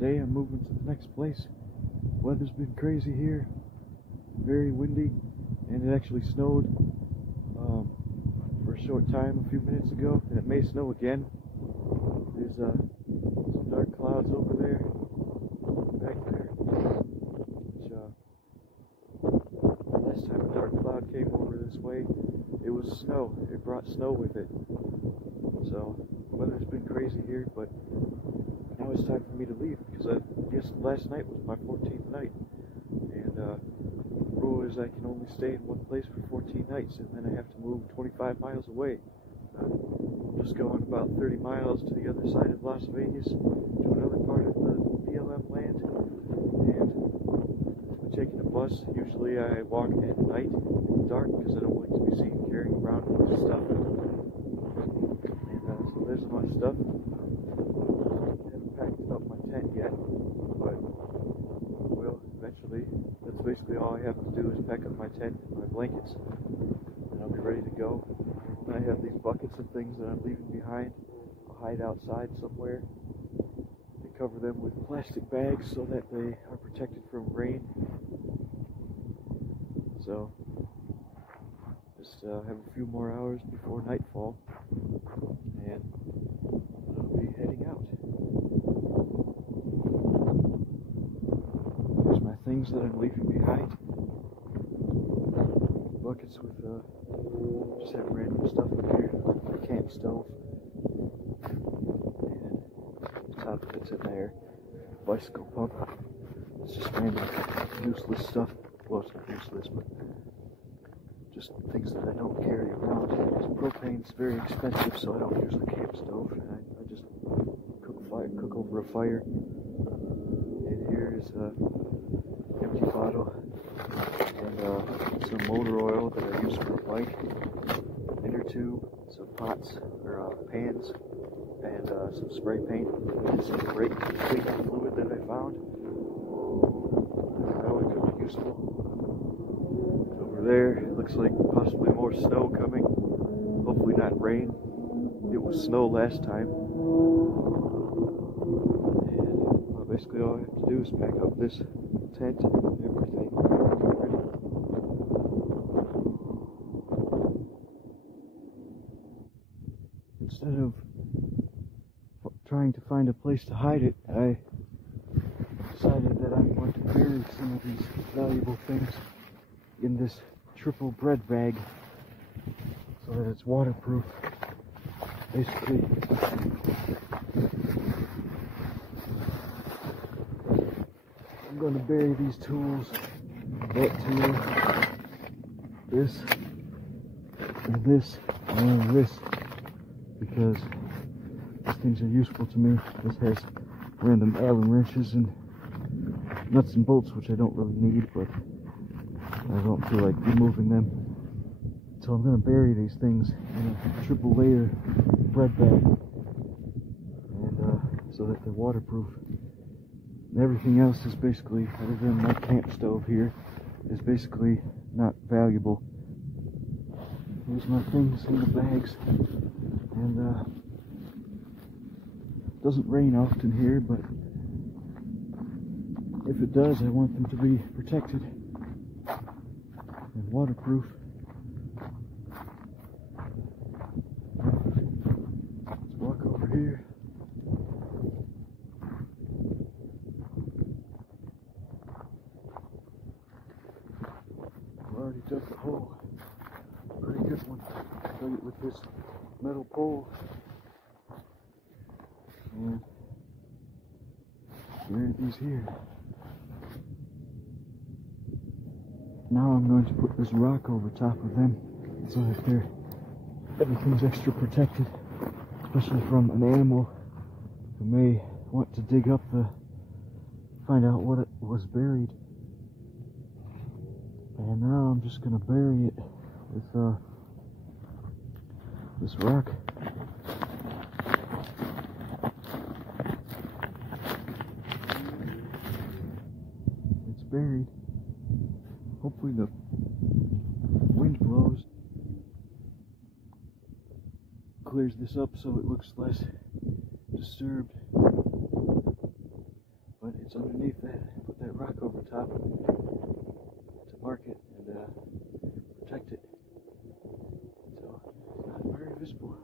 today I'm moving to the next place. Weather's been crazy here, very windy, and it actually snowed for a short time a few minutes ago, and it may snow again. There's some dark clouds over there, back there, which last time a dark cloud came over this way, it was snow. It brought snow with it. So the weather's been crazy here, but now it's time for me to leave because I guess last night was my 14th night, and the rule is I can only stay in one place for 14 nights, and then I have to move 25 miles away. I'm just going about 30 miles to the other side of Las Vegas, to another part of the BLM land, and I'm taking a bus. Usually I walk at night in the dark because I don't like to be seen carrying around a bunch of stuff. And so there's a bunch of stuff. Packed up my tent yet, but will eventually. That's basically all I have to do is pack up my tent and my blankets, and I'll be ready to go. And I have these buckets of things that I'm leaving behind. I'll hide outside somewhere and cover them with plastic bags so that they are protected from rain. So just have a few more hours before nightfall, and I'll be heading out. Things that I'm leaving behind. Buckets with just have random stuff in here. A camp stove. And top of it's in there. Bicycle pump. It's just random useless stuff. Well, it's not useless, but just things that I don't carry around. Because propane's very expensive, so I don't use the camp stove. And I just cook over a fire. And here's empty bottle and some motor oil that I use for a bike, inner tube, some pots or pans, and some spray paint and some brake cleaning fluid that I found. I know it could be useful. Over there, it looks like possibly more snow coming. Hopefully not rain. It was snow last time. And basically all I have to do is pack up this tent and everything. Instead of trying to find a place to hide it, I decided that I'm going to bury some of these valuable things in this triple bread bag so that it's waterproof. Basically, I'm going to bury these tools, that tool, this, and this, and this, because these things are useful to me. This has random Allen wrenches and nuts and bolts, which I don't really need, but I don't feel like removing them. So I'm going to bury these things in a triple layer bread bag, and so that they're waterproof. And everything else is basically, other than my camp stove here, is basically not valuable. Here's my things in the bags, and it doesn't rain often here, but if it does, I want them to be protected and waterproof. Let's walk over here. I've already dug the hole. Pretty good one. Dug it with this metal pole. And buried these here. Now I'm going to put this rock over top of them so that everything's extra protected, especially from an animal who may want to dig up find out what it was buried. And now I'm just going to bury it with this rock. It's buried. Hopefully the wind blows, clears this up so it looks less disturbed. it's underneath that. Put that rock over top to mark it and protect it. So it's not very visible.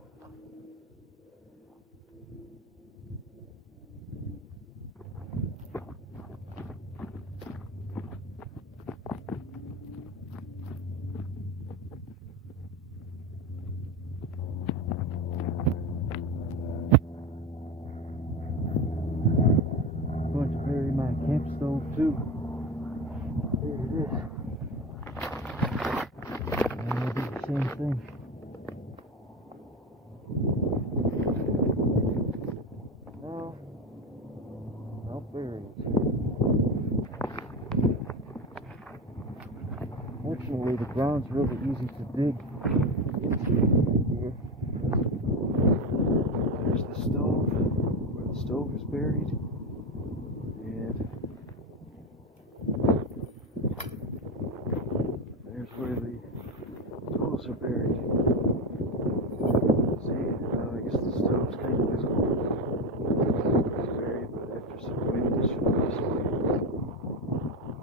My camp stove too. There it is. And I'll do the same thing. Now I'll bury it. Fortunately, the ground's really easy to dig into here. There's the stove, where the stove is buried. Where the tools are buried. See, I guess the stove's kind of visible. It's buried, but after some wind it should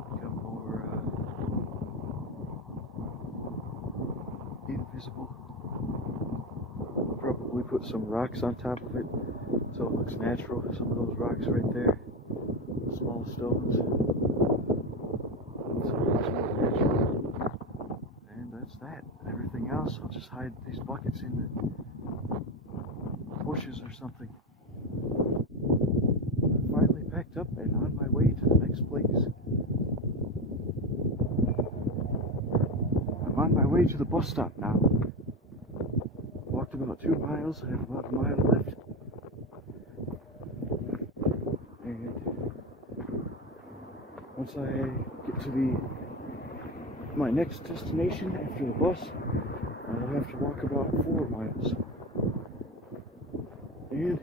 become more invisible. I'll probably put some rocks on top of it so it looks natural. Some of those rocks right there, small stones. So it looks more natural. That's that. Everything else, I'll just hide these buckets in the bushes or something. I'm finally packed up and on my way to the next place. I'm on my way to the bus stop now. Walked about 2 miles. I have about a mile left. And once I get to my next destination after the bus, I'll have to walk about 4 miles. And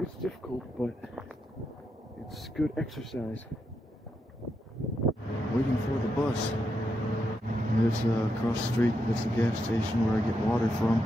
it's difficult, but it's good exercise. Waiting for the bus. There's across the street, that's the gas station where I get water from.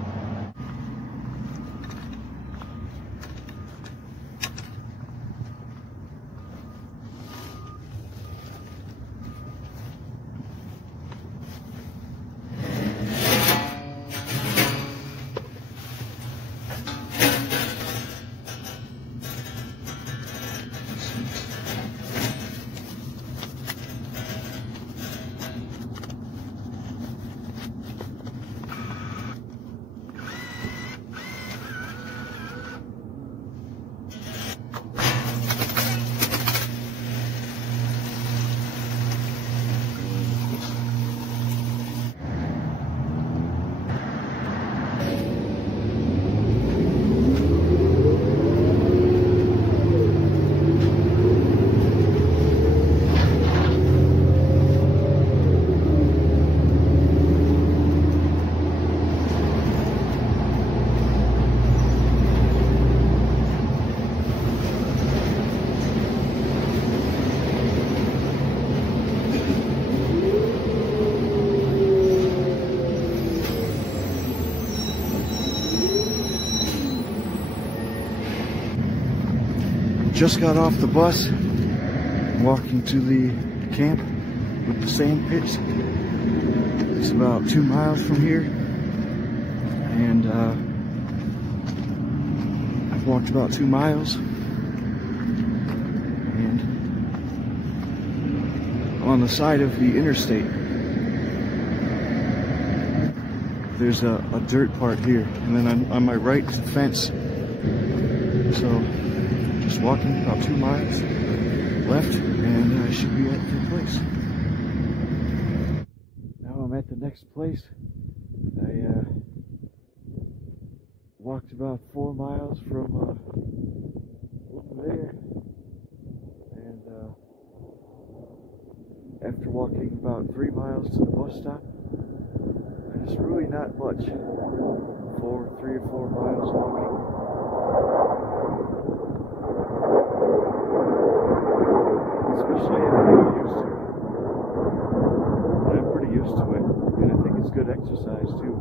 Just got off the bus, walking to the camp with the sand pits. It's about 2 miles from here, and I've walked about 2 miles, and I'm on the side of the interstate. There's a dirt part here, and then on my right is a fence. So just walking about 2 miles left, and I should be at the place. Now I'm at the next place. I walked about 4 miles from over there, and after walking about 3 miles to the bus stop, it's really not much. 3 or 4 miles walking. Especially if you get used to it. And I'm pretty used to it, and I think it's good exercise too.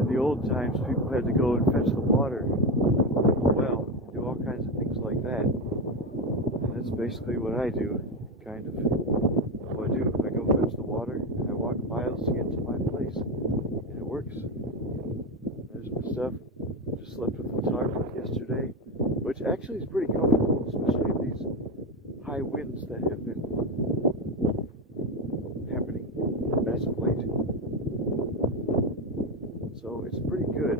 In the old times, people had to go and fetch the water from the well, do all kinds of things like that. And it's basically what I do, kind of. What I do, I go fetch the water and I walk miles to get to my place, and it works. There's my stuff. Just slept with the tarp yesterday, which actually is pretty comfortable, especially in these high winds that have been happening as of late. So it's pretty good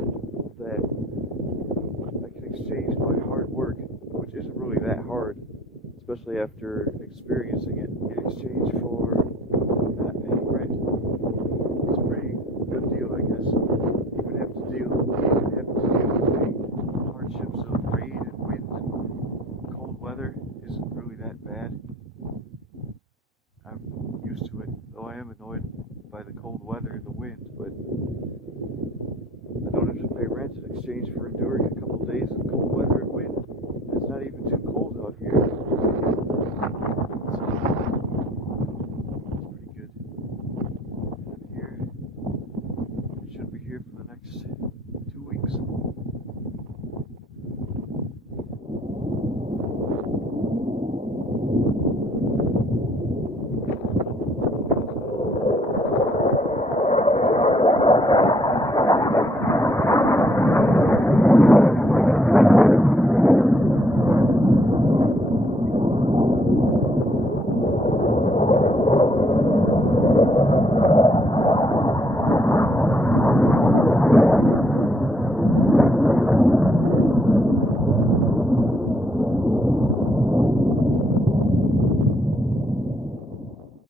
that I can exchange my hard work, which isn't really that hard, especially after experiencing it, in exchange for